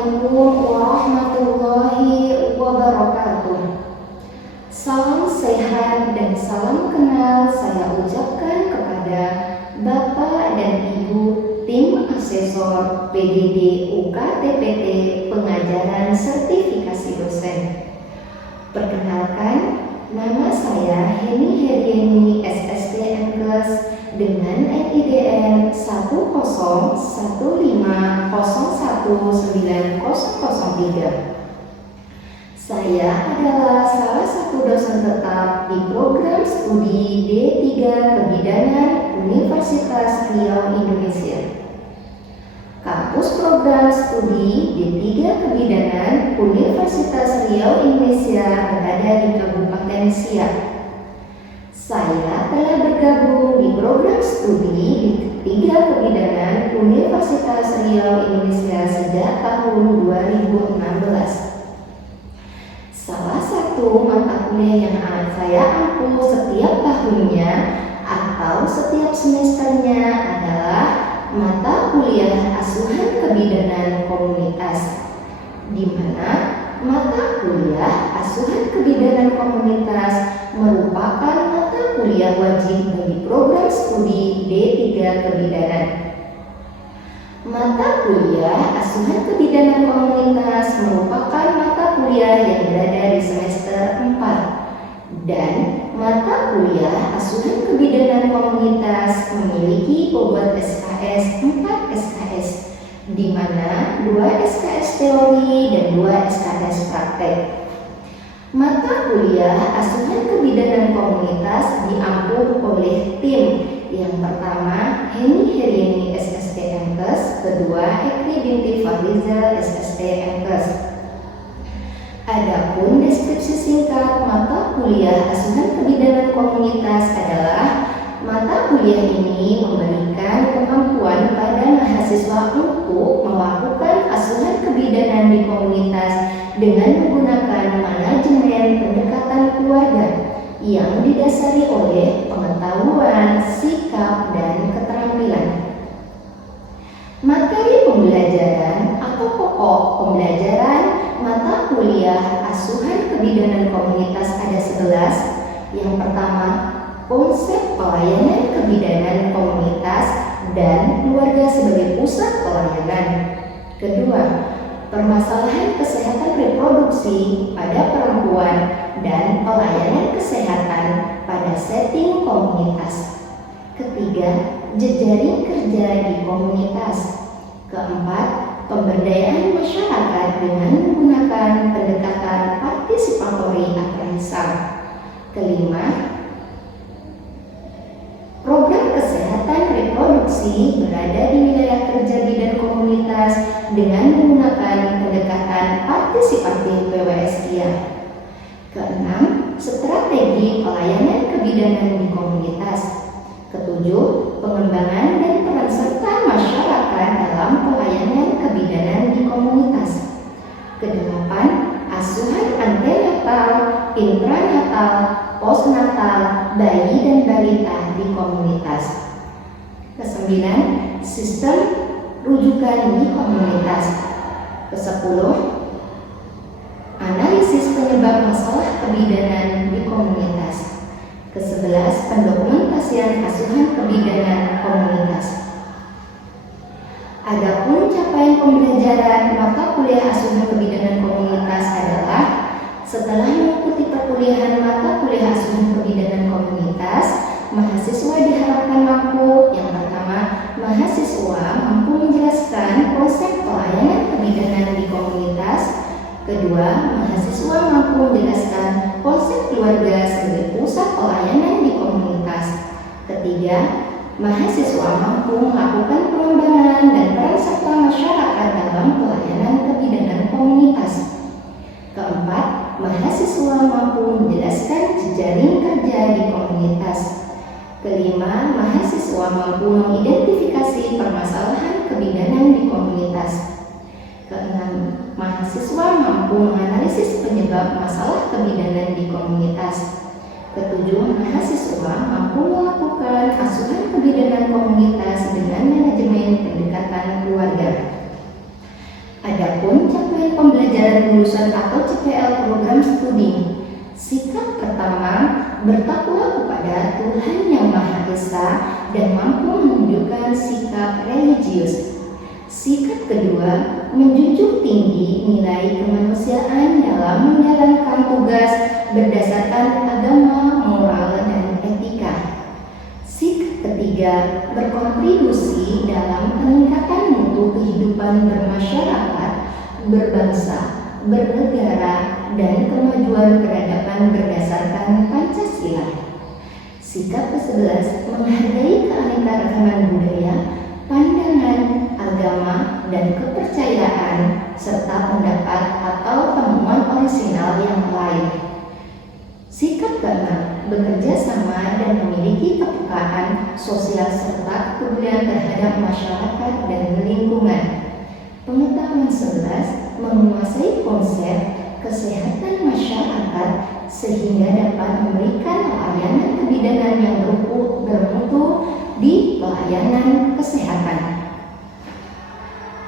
Assalamualaikum warahmatullahi wabarakatuh. Salam sehat dan salam kenal saya ucapkan kepada Bapak dan Ibu tim asesor PDD UKTPT Pengajaran Sertifikasi Dosen. Perkenalkan, nama saya Heni Herieni SST MKes dengan NIDN 101501903. Saya adalah salah satu dosen tetap di program studi D3 Kebidanan Universitas Riau Indonesia. Kampus program studi D3 Kebidanan Universitas Riau Indonesia berada di Kabupaten Siak. Saya telah bergabung di program studi D3 Kebidanan Universitas Riau Indonesia sejak tahun 2016. Salah satu mata kuliah yang saya ampu setiap tahunnya atau setiap semesternya adalah mata kuliah asuhan kebidanan komunitas, di mana mata kuliah asuhan kebidanan komunitas merupakan mata kuliah wajib bagi program studi D3 Kebidanan. Mata kuliah asuhan kebidanan komunitas merupakan mata kuliah yang berada di semester 4, dan mata kuliah asuhan kebidanan komunitas memiliki bobot SKS 4 SKS, di mana 2 SKS teori dan 2 SKS praktek. Mata kuliah asuhan kebidanan komunitas diampu oleh tim yang pertama Heni Herieni SST MKes, kedua Ekri Binti Fahrizal SST MKes. Adapun deskripsi singkat mata kuliah asuhan kebidanan komunitas adalah mata kuliah ini memberikan kemampuan pada mahasiswa untuk melakukan asuhan kebidanan di komunitas dengan menggunakan manajemen pendekatan keluarga yang didasari oleh pengetahuan, sikap, dan keterampilan. Materi pembelajaran atau pokok pembelajaran mata kuliah asuhan kebidanan komunitas ada 11. Yang pertama, konsep pelayanan kebidanan komunitas dan keluarga sebagai pusat pelayanan. Kedua, permasalahan kesehatan reproduksi pada perempuan dan pelayanan kesehatan pada setting komunitas. Ketiga, jejaring kerja di komunitas. Keempat, pemberdayaan masyarakat dengan menggunakan pendekatan partisipatori appraisal. Kelima, program kesehatan reproduksi berada di wilayah kerja bidan komunitas dengan menggunakan pendekatan partisipatif PWSIA. Keenam, strategi pelayanan kebidanan di komunitas. Ketujuh, pengembangan dan peran serta masyarakat dalam pelayanan kebidanan di komunitas. Kedelapan, asuhan antenatal, intranatal, postnatal, bayi dan balita di komunitas. Kesembilan, sistem rujukan di komunitas. Kesepuluh, analisis penyebab masalah kebidanan di komunitas. Ke-11, pendokumentasian asuhan kebidanan komunitas. Adapun capaian pembelajaran mata kuliah asuhan kebidanan komunitas adalah setelah mengikuti perkuliahan mata kuliah asuhan kebidanan komunitas, mahasiswa diharapkan mampu: yang pertama, mahasiswa mampu menjelaskan konsep pelayanan kebidanan di komunitas. Kedua, mahasiswa mampu menjelaskan konsep keluarga sebagai pusat pelayanan di komunitas. Ketiga, mahasiswa mampu melakukan pengembangan dan peran serta masyarakat dalam pelayanan kebidanan komunitas. Keempat, mahasiswa mampu menjelaskan jejaring kerja di komunitas. Kelima, mahasiswa mampu mengidentifikasi permasalahan kebidanan di komunitas. Keenam, mahasiswa mampu menganalisis penyebab masalah kebidanan di komunitas. Ketujuh, mahasiswa mampu melakukan asuhan kebidanan komunitas dengan manajemen pendekatan keluarga. Adapun lulusan atau CPL program studi. Sikap pertama, bertakwa kepada Tuhan Yang Maha Esa dan mampu menunjukkan sikap religius. Sikap kedua, menjunjung tinggi nilai kemanusiaan dalam menjalankan tugas berdasarkan agama, moral, dan etika. Sikap ketiga, berkontribusi dalam peningkatan mutu kehidupan bermasyarakat, berbangsa, bernegara, dan kemajuan peradaban berdasarkan Pancasila. Sikap ke-11, menghargai keanekaragaman budaya, pandangan, agama, dan kepercayaan, serta pendapat atau temuan orisinal yang lain. Sikap ke-6, bekerja sama dan memiliki kepekaan sosial serta kepedulian terhadap masyarakat dan lingkungan. Pengetahuan 11, menguasai konsep kesehatan masyarakat sehingga dapat memberikan layanan kebidanan yang bermutu di pelayanan kesehatan.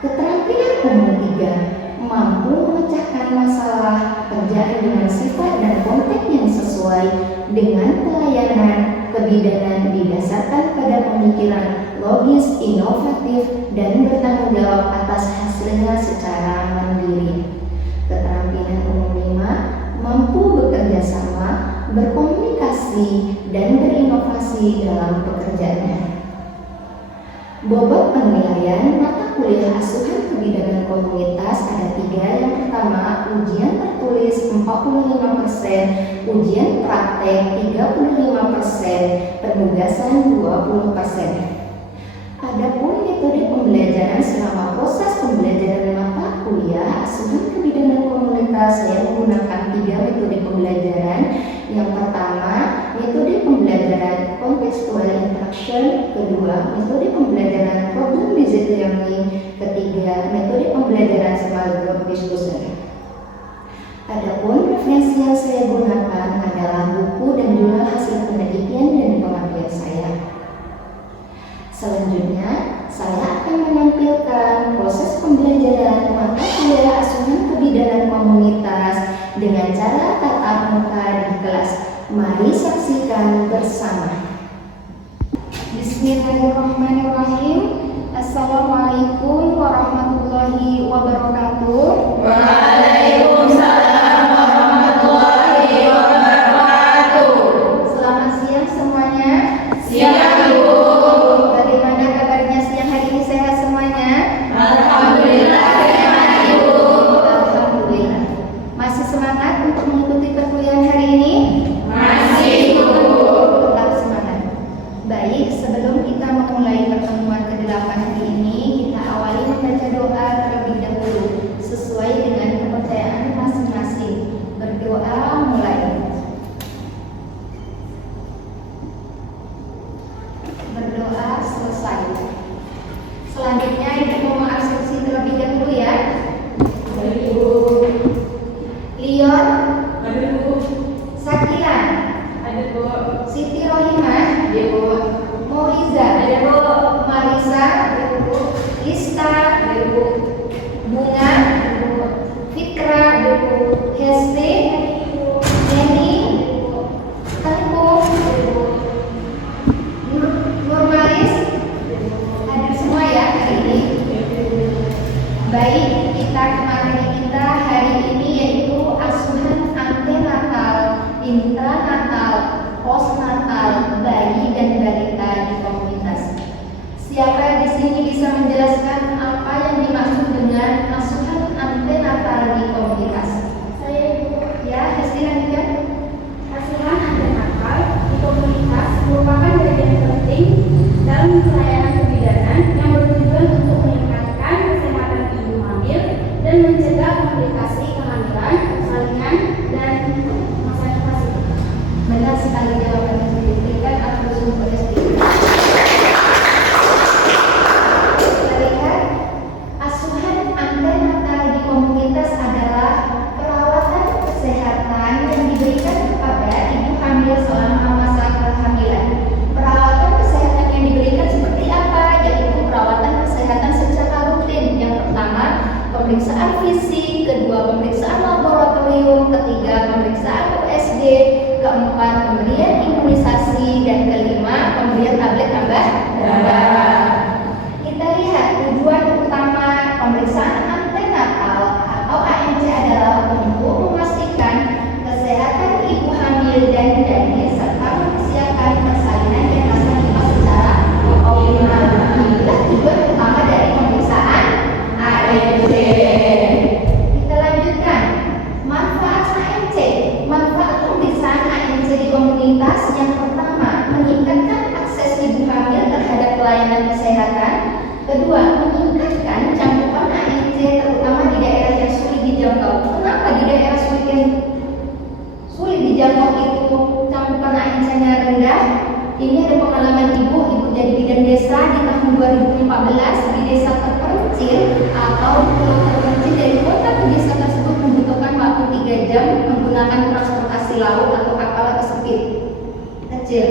Keterampilan umum 3, mampu memecahkan masalah pekerjaan dengan sifat dan konteks yang sesuai dengan pelayanan kebidanan didasarkan pada pemikiran logis, inovatif, dan bertanggung jawab atas hasilnya secara mandiri. Keterampilan umum 5, mampu bekerja sama, berkomunikasi, dan berinovasi dalam pekerjaannya. Bobot penilaian mata kuliah asuhan kebidanan komunitas ada 3. Yang pertama, ujian tertulis 45%, ujian praktek 35%, penugasan 20%. Adapun metode pembelajaran selama proses pembelajaran mata kuliah asuhan kebidanan komunitas, saya menggunakan 3 metode pembelajaran. Yang pertama, metode pembelajaran contextual interaction, kedua, metode pembelajaran problem based learning, ketiga, metode pembelajaran small group discussion. Adapun referensi yang saya gunakan adalah buku dan jurnal hasil penelitian dan pengabdian saya. Selanjutnya, saya akan menampilkan proses pembelajaran mata kuliah asuhan kebidanan komunitas dengan cara tatap muka di kelas. Mari saksikan bersama. Bismillahirrahmanirrahim. Assalamualaikum warahmatullahi wabarakatuh. Waalaikumsalam warahmatullahi wabarakatuh. Selamat siang semuanya. Siang, Ibu. Bagaimana kabarnya siang hari ini, sehat semuanya? Alhamdulillah sehat, Ibu. Alhamdulillah. Masih semangat untuk mengikuti perkuliahan hari ini? Masih, Ibu. Tetap semangat. Baik, sebelum kita memulai pertemuan ke-8 hari ini, kita awali membaca doa terlebih dahulu sesuai dengan kepercayaan masing-masing. Berdoa mulai. Berdoa selesai. Selanjutnya Ibu mau mengabsensi terlebih dahulu ya. Baik, Ibu. Leon, Ada, Ibu. Sakilan, Ada, Bu. Siti Rohimah, Ibu. Moriza, Ada, Bu. Marisa, Lista, Ibu. Bunga, Fikra, Hesti, Neni, Tengku, Nurmalis, hadir semua ya hari ini. Baik, kita materi kita hari ini yaitu asuhan antenatal, intranatal, postnatal, bayi dan balita di komunitas. Siapa di sini bisa menjelaskan apa yang dimaksud dengan asuhan antenatal di komunitas? Saya Ibu. Ya, Hesti lanjutkan. Asuhan antenatal di komunitas merupakan bagian penting dalam pelayanan kebidanan yang bertujuan untuk meningkatkan kesehatan ibu hamil dan mencegah komplikasi kehamilan, persalinan, dan masa depan. Benar sekali jawaban yang diberikan atas sumber Hesti. Kita lihat, asuhan antenatal di komunitas adalah perawatan kesehatan yang diberikan kepada ibu hamil selama masa kehamilan. Perawatan kesehatan yang diberikan seperti keempat, pemberian imunisasi, dan kelima, pemberian tablet tambah darah. Kita lihat tujuan utama pemeriksaan antenatal atau ANC adalah untuk memastikan kesehatan ibu hamil dan janin serta mempersiapkan persalinan dan masa nifas secara optimal. Inilah tujuan utama dari pemeriksaan ANC. Kita lanjutkan manfaat ANC. Manfaat pemeriksaan ANC di komunitas yang pertama, meningkatkan akses ibu hamil terhadap pelayanan kesehatan. Kedua, meningkatkan cakupan ANC terutama di daerah yang sulit dijangkau. Kenapa di daerah sulit dijangkau itu cakupan ANC-nya rendah? Ini ada pengalaman ibu jadi bidan desa di tahun 2014 di desa terpencil atau pulau terpencil dari kota ke desa tersebut membutuhkan waktu 3 jam menggunakan transportasi laut atau kapal sempit kecil.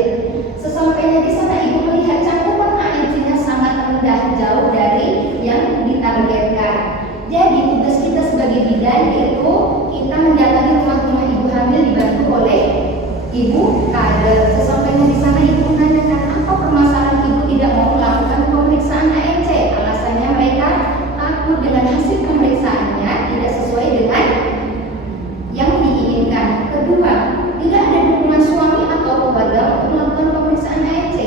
Sesampainya di sana ibu melihat cakupan ANC-nya sangat rendah, jauh dari yang ditargetkan. Jadi tugas kita sebagai bidan itu kita mendatangi rumah-rumah ibu hamil dibantu oleh ibu kader. Sesampainya di sana ibu menanyakan apa permasalahan ibu tidak mau melakukan pemeriksaan ANC. Alasannya mereka takut dengan hasil pemeriksaannya tidak sesuai dengan yang diinginkan. Kedua, tidak ada dukungan suami atau keluarga untuk melakukan pemeriksaan ANC.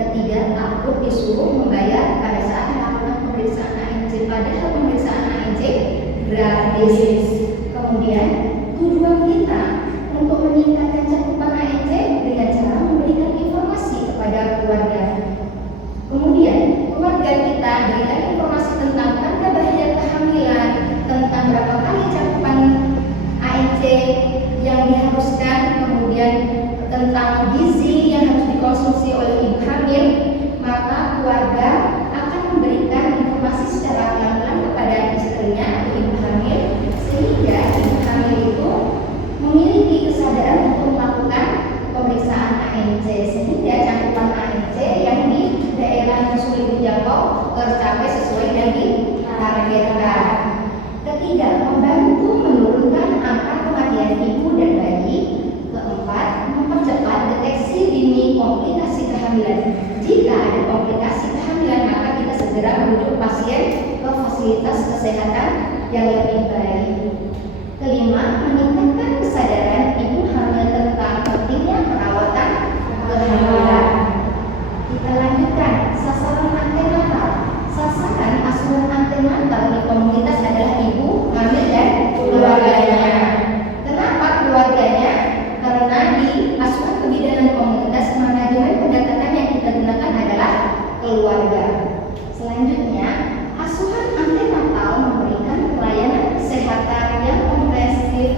Ketiga, takut disuruh membayar pada saat melakukan pemeriksaan ANC, padahal pemeriksaan ANC gratis. Kemudian, tujuan kita untuk meningkatkan cakupan ANC dengan cara memberikan informasi kepada keluarga. Kemudian, keluarga kita berikan informasi tentang tanda bahaya kehamilan, tentang berapa kali cakupan ANC yang diharuskan, kemudian tentang gizi yang harus dikonsumsi oleh ibu hamil. Maka keluarga akan memberikan informasi secara pelan-pelan kepada istrinya atau ibu hamil, sehingga ibu hamil itu memiliki kesadaran untuk melakukan pemeriksaan ANC, sehingga cakupan ANC yang di daerah yang sulit dijangkau tercapai sesuai yang ditargetkan. Ketiga, membantu menurunkan angka kematian ibu dan bayi. Keempat, mempercepat deteksi dini komplikasi kehamilan. Jika ada komplikasi kehamilan, maka kita segera merujuk pasien ke fasilitas kesehatan yang lebih baik. Kelima, meningkatkan kesadaran ibu hamil tentang pentingnya perawatan kehamilan. Kita lanjutkan sasaran antenatal. Sasaran asuhan antenatal di komunitas adalah ibu hamil dan keluarganya. Kenapa keluarganya? Karena di asuhan kebidanan komunitas manajemen pendekatan yang kita gunakan adalah keluarga. Selanjutnya, asuhan antenatal memberikan pelayanan kesehatan yang komprehensif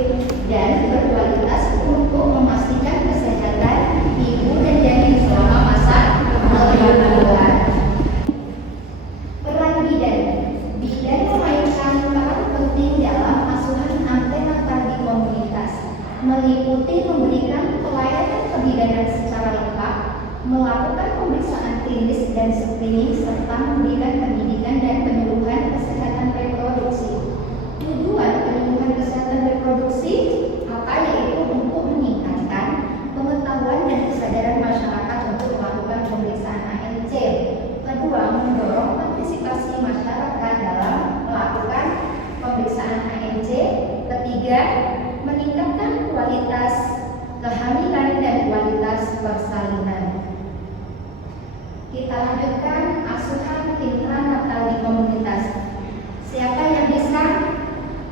dan berkualitas untuk memastikan kesehatan ibu dan janin selama masa kehamilan. Peran bidan. Bidan memainkan peran penting dalam asuhan antenatal di komunitas, meliputi memberikan pelayanan kebidanan secara lengkap, melakukan pemeriksaan klinis dan screening, serta memberikan pendidikan dan penyuluhan kesehatan reproduksi. Tujuan penyuluhan kesehatan reproduksi apa? Yaitu untuk meningkatkan pengetahuan dan kesadaran masyarakat untuk melakukan pemeriksaan ANC. Kedua, mendorong partisipasi masyarakat dalam melakukan pemeriksaan ANC. Ketiga, meningkatkan kualitas kehamilan dan kualitas persalinan. Kita lanjutkan asuhan intranatal di komunitas. Siapa yang bisa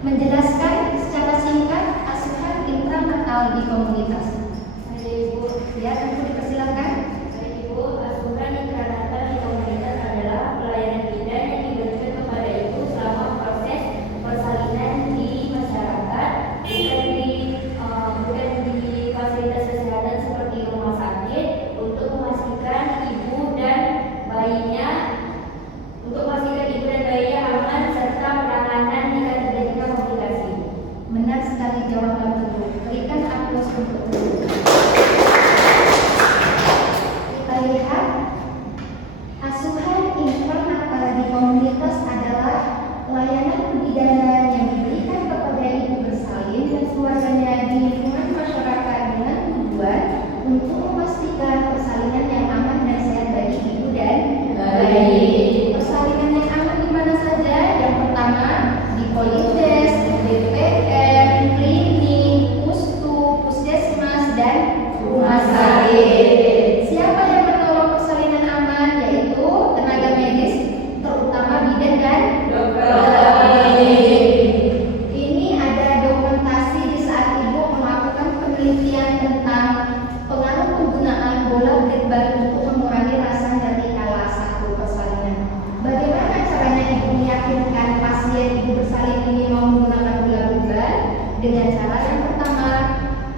menjelaskan secara singkat asuhan intranatal di komunitas? Ibu, Ya, tentu dipersilakan. Ibu, asuhan intranatal di komunitas adalah pelayanan bidan yang diberikan kepada ibu selama proses persalinan di masyarakat, bukan di fasilitas kesehatan seperti rumah sakit, untuk memastikan ibu dan bayinya pasien ibu bersalin ini mau menggunakan bola beribad dengan cara yang pertama,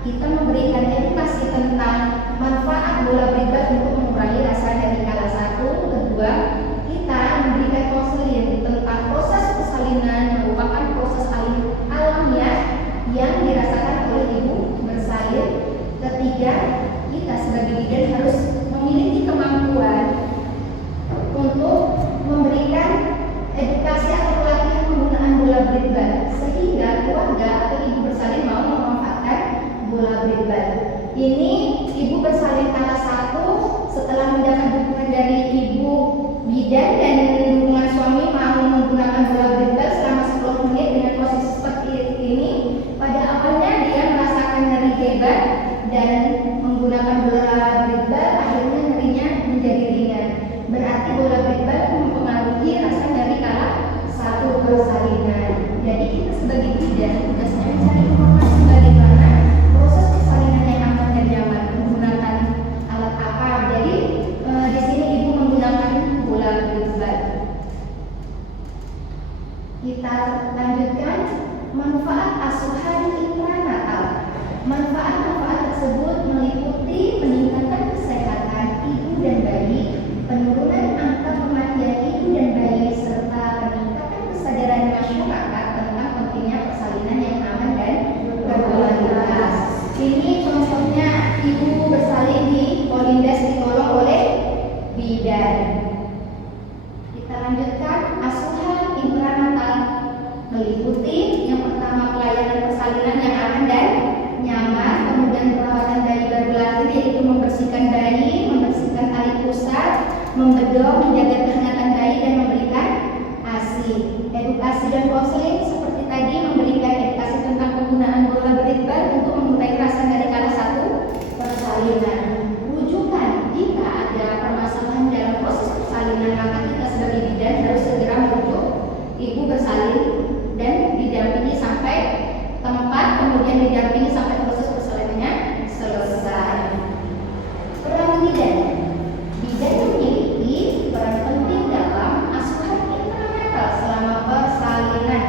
kita memberikan edukasi tentang manfaat bola beribad untuk mengurangi rasa nyeri kala 1. Kedua, kita memberikan konseling tentang proses persalinan merupakan proses alamiah yang dirasakan oleh ibu bersalin. Ketiga, kita sebagai bidan harus memiliki kemampuan untuk memberikan edukasi atau pelatihan penggunaan bola beribad sehingga keluarga atau ibu bersalin mau memanfaatkan bola beribad. Ini ibu bersalin kala 1 setelah mendapat dukungan dari ibu bidan dan dukungan suami mau menggunakan bola beribad selama 10 menit dengan posisi seperti ini. Pada awalnya dia merasakan nyeri hebat dan menggunakan bola beribad akhirnya nyerinya menjadi ringan. Berarti bola beribad mempengaruhi rasa nyeri kala 1 persalinan. Jadi kita sebagai bidan tugasnya mencari informasi bagaimana proses persalinan yang aman dan nyaman menggunakan alat apa. Jadi di sini ibu menggunakan bola beribad. Kita lanjutkan manfaat asuhan intranatal. Manfaat-manfaat tersebut meliputi peningkatan kesehatan ibu dan bayi, penurunan angka kematian ibu dan bayi, serta peningkatan kesadaran masyarakat tentang pentingnya persalinan yang aman dan berkualitas. Ini contohnya ibu bersalin di Polindes ditolong oleh bidan. Kita lanjutkan asuhan intranatal meliputi yang pertama pelayanan persalinan yang aman dan nyaman, kemudian perawatan bayi baru lahir yaitu membersihkan bayi, membersihkan tali pusat, membedong, menjaga kehangatan bayi dan memberikan ASI. Edukasi dan konseling seperti tadi memberikan edukasi tentang penggunaan bola beribad untuk mengurangi rasa nyeri kala 1 persalinan. Rujukan jika ada permasalahan dalam proses persalinan maka kita sebagai bidan harus segera merujuk ibu bersalin dan didampingi sampai tempat, kemudian didampingi sampai proses persalinannya selesai. Peran bidan. Bidan memiliki peran penting dalam asuhan intranatal selama persalinan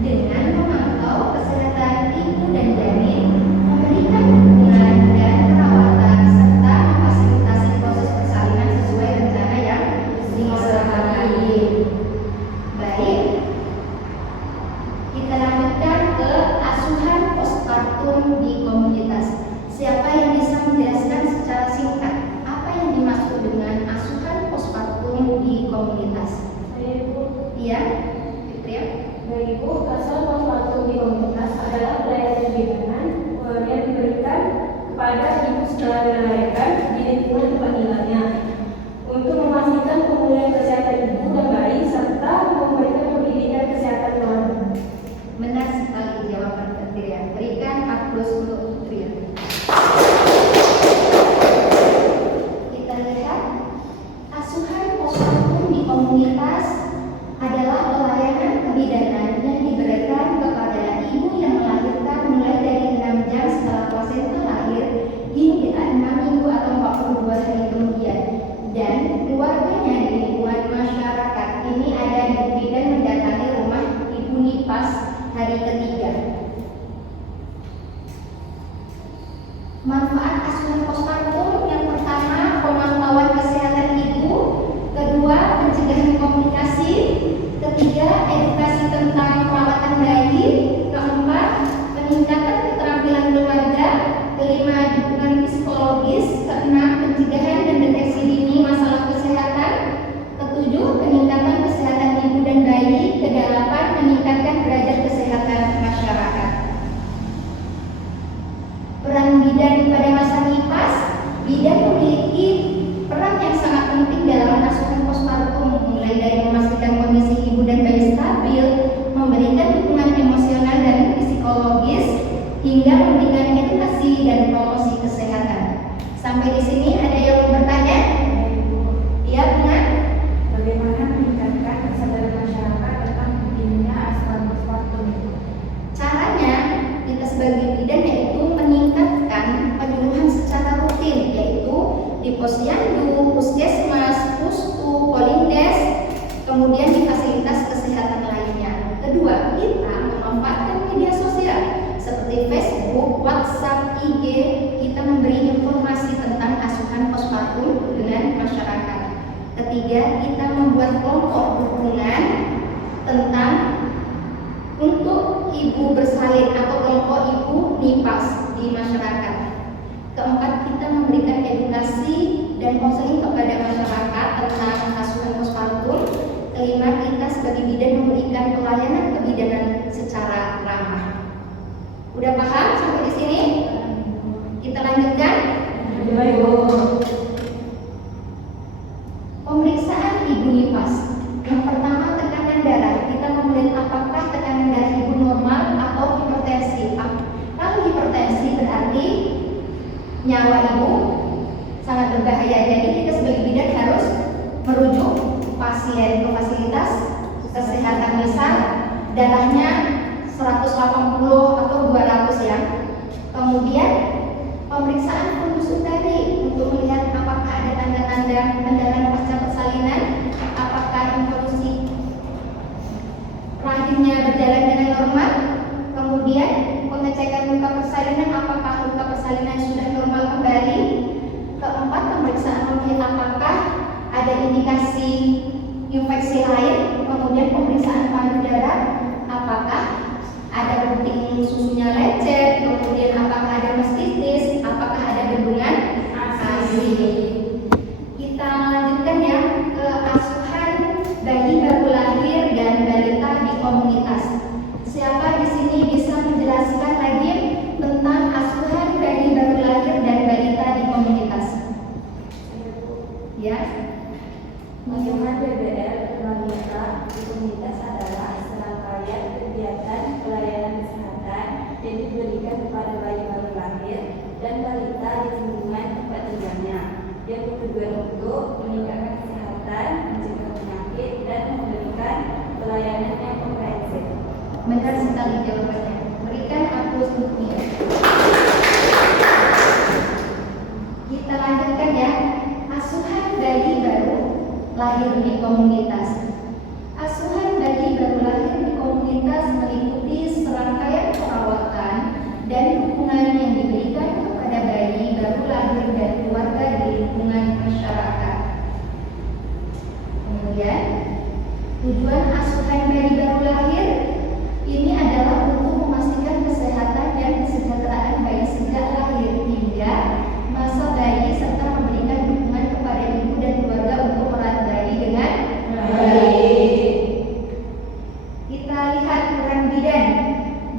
dengan memantau kesehatan ibu dan janin, memberikan dukungan dan perawatan serta memfasilitasi proses persalinan sesuai rencana yang disepakati. Baik, kita lanjutkan ke asuhan postpartum di komunitas. Siapa yang bisa menjelaskan secara singkat apa yang dimaksud dengan asuhan postpartum di komunitas? Saya Ibu. Iya, Fitria. Baik Ibu, asuhan postpartum di komunitas adalah pelayanan bidanan yang diberikan kepada ibu setelah melahirkan di lingkungan tempat tinggalnya untuk memastikan pemulihan kesehatan ibu dan bayi serta memberikan pendidikan kesehatan keluarga. Benar sekali jawaban Fitria. Berikan aplaus untuk Fitria. Kita lihat asuhan postpartum di komunitas adalah pelayanan kebidanan yang diberikan kepada ibu yang melahirkan mulai dari 6 jam setelah plasenta lahir hingga 6 minggu atau 42 hari kemudian, dan keluarganya di lingkungan masyarakat. Ini ada ibu bidan mendatangi rumah ibu nipas hari ketiga. Manfaat asuhan postpartum yang pertama pemantauan kesehatan ibu, kedua pencegahan komplikasi, ketiga edukasi tentang perawatan bayi, keempat peningkatan keterampilan keluarga, kelima dukungan psikologis, keenam pencegahan dan deteksi dini masalah kesehatan, ketujuh peningkatan kesehatan ibu dan bayi, kedelapan meningkatkan derajat kesehatan masyarakat. Peran bidan pada masa nipas WhatsApp, IG, kita memberi informasi tentang asuhan postpartum dengan masyarakat. Ketiga, kita membuat kelompok dukungan tentang untuk ibu bersalin atau kelompok ibu NIPAS di masyarakat. Keempat, kita memberikan edukasi dan konseling kepada masyarakat tentang asuhan postpartum. Kelima, kita sebagai bidan memberikan pelayanan kebidanan secara ramah. Udah paham sampai di sini? Kita lanjutkan. Baik, Bu. Pemeriksaan ibu NIPAS. Yang pertama, tekanan darah. Kita melihat apakah tekanan darah ibu normal atau hipertensi. Kalau hipertensi berarti nyawa ibu sangat berbahaya. Jadi kita sebagai bidan harus merujuk pasien ke fasilitas kesehatan, misal darahnya 180 atau 200 ya. Kemudian pemeriksaan fundus utari untuk melihat apakah ada tanda-tanda mendalam pasca persalinan, apakah evolusi rahimnya berjalan dengan normal. Kemudian pengecekan luka persalinan, apakah luka persalinan sudah normal kembali. Keempat, pemeriksaan melihat apakah ada indikasi infeksi lain. Kemudian pemeriksaan paru darah, apakah ada puting susunya lecet, kemudian apakah ada mastitis, apakah ada bendungan ASI. Kita lanjutkan ya ke asuhan bayi baru lahir dan balita di komunitas. Siapa di sini bisa menjelaskan lagi tentang asuhan bayi baru lahir dan balita di komunitas? Ya. Asuhan BBL wanita di komunitas adalah serangkaian kegiatan pelayanan kesehatan yang diberikan kepada bayi baru lahir dan balita di lingkungan tempat tinggalnya, yang bertujuan untuk meningkatkan kesehatan, mencegah penyakit, dan memberikan pelayanan yang komprehensif. Benar sekali jawabannya. Berikan aplaus untuknya. Kita lanjutkan ya. Asuhan bayi baru lahir di komunitas. Asuhan bayi baru lahir di komunitas meliputi serangkaian perawatan dan dukungan yang diberikan kepada bayi baru lahir dan keluarga di lingkungan masyarakat. Kemudian, tujuan asuhan bayi baru lahir ini adalah untuk memastikan kesehatan dan kesejahteraan bayi sejak lahir hingga masa bayi serta memberikan dukungan kepada ibu dan keluarga untuk merawat bayi dengan baik. Kita lihat peran bidan.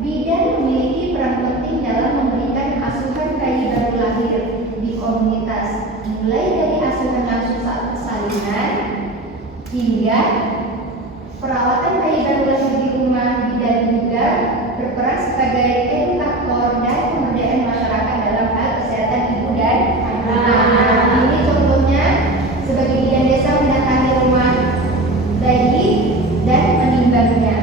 Bidan memiliki peran penting dalam memberikan asuhan bayi baru lahir di komunitas, mulai dari asuhan langsung saat persalinan hingga perawatan bayi baru lahir di rumah. Bidan juga berperan sebagai edukator dan pemberdayaan masyarakat dalam hal kesehatan ibu dan anak. Ini contohnya sebagai bidan desa mendatangi rumah bayi dan menimbangnya.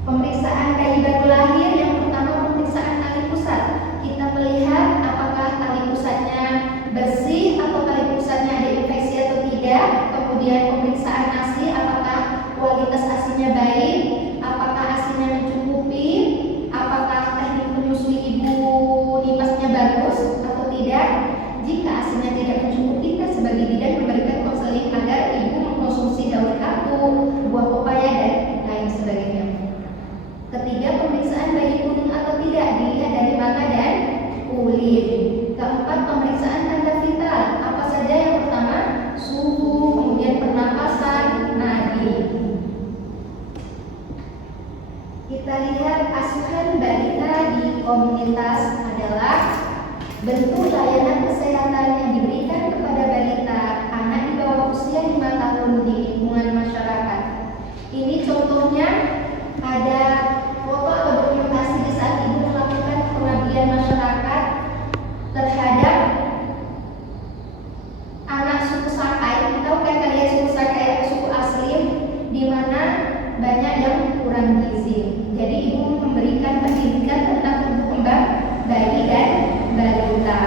Pemeriksaan bayi baru lahir, yang pertama pemeriksaan tali pusat. Kita melihat apakah tali pusatnya bersih atau tali pusatnya ada infeksi atau tidak. Kemudian pemeriksaan ASI, apakah kualitas ASINya baik, apakah ASINya mencukupi, apakah teknik menyusui ibu nipasnya bagus atau tidak. Jika ASINya tidak mencukupi, kita sebagai bidan memberikan konseling agar ibu mengkonsumsi daun kartu, buah pepaya dan lain sebagainya. Ketiga, pemeriksaan bayi kuning atau tidak dilihat dari mata dan kulit. Keempat, pemeriksaan tanda vital. Apa saja? Yang pertama, suhu, kemudian pernapasan, nadi. Kita lihat asuhan balita di komunitas adalah bentuk layanan kesehatan yang diberikan kepada balita anak di bawah usia 5 tahun di lingkungan masyarakat. Ini contohnya ada foto atau dokumentasi di saat ibu melakukan pengabdian masyarakat terhadap anak suku Sakai. Tahu kan kalian suku Sakai, suku asli, di mana banyak yang kurang gizi. Jadi ibu memberikan pendidikan tentang tumbuh kembang bayi dan balita.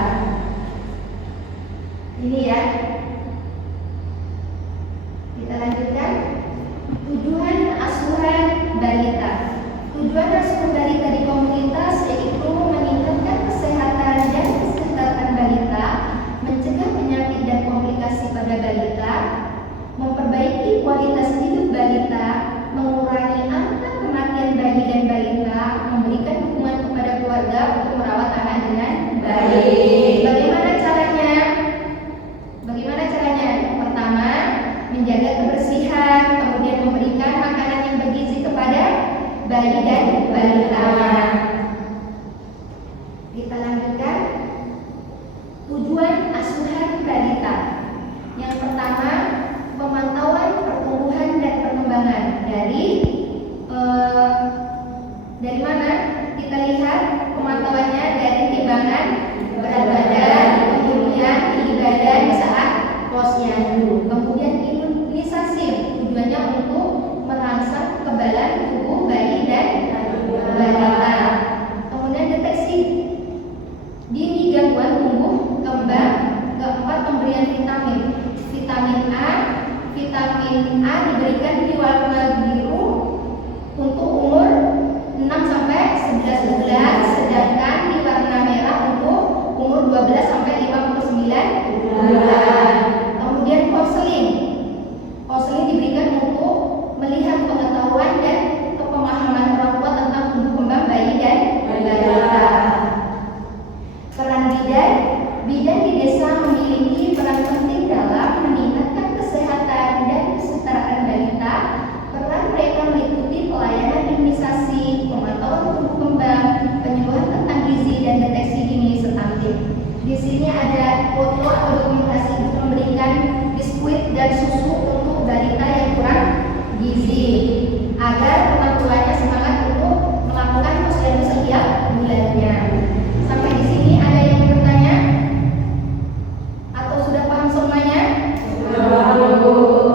Tujuan asuhan balita di komunitas yaitu meningkatkan kesehatan dan kesejahteraan balita, mencegah penyakit dan komplikasi pada balita, memperbaiki kualitas hidup balita, mengurangi angka kematian bayi dan balita, memberikan dukungan kepada keluarga untuk merawat anak dengan baik. Bagaimana caranya? Yang pertama, menjaga kebersihan, kemudian memberikan makanan yang bergizi kepada bayi dan balita. Kita lanjutkan. Tujuan asuhan balita. Yang pertama, pemantauan pertumbuhan dan perkembangan dari mana? Kita lihat pemantauannya dari timbangan berat badan, kemudian tinggi badan di saat posyandu, kemudian imunisasi, tujuannya untuk merangsang kekebalan tubuh bayi dan balita. Kemudian deteksi dini gangguan tumbuh kembang. Keempat, pemberian vitamin A diberikan di warna biru untuk umur 6 sampai 11 bulan, sedangkan di warna merah untuk umur 12 sampai 59 bulan. Kemudian konseling diberikan untuk melihat pengetahuan dan kepemahaman orang tua tentang tumbuh kembang bayi dan balita. Peran bidan di desa memiliki peran penting dalam meningkatkan kesehatan dan kesetaraan balita. Peran mereka meliputi pelayanan imunisasi, pemantauan tumbuh kembang, penyuluhan tentang gizi dan deteksi dini stunting. Di sini ada foto atau dokumentasi memberikan biskuit dan susu untuk balita yang kurang gizi agar orang tuanya semangat untuk melakukan posyandu setiap bulannya. Sampai di sini ada yang bertanya? Atau sudah paham semuanya?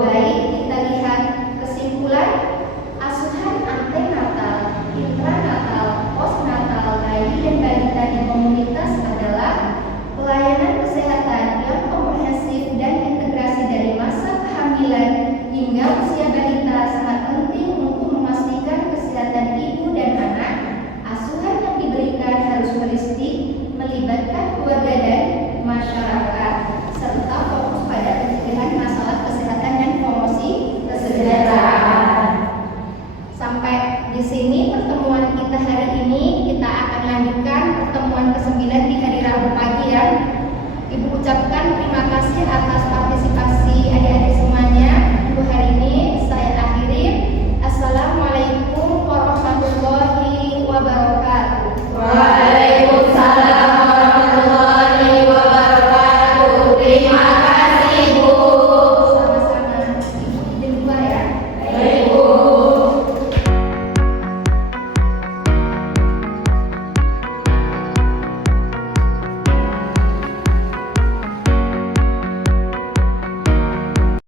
Baik, kita lihat kesimpulan. Asuhan antenatal, intranatal, postnatal bayi dan balita di komunitas adalah pelayanan kesehatan yang komprehensif dan integrasi dari masa kehamilan hingga usia balita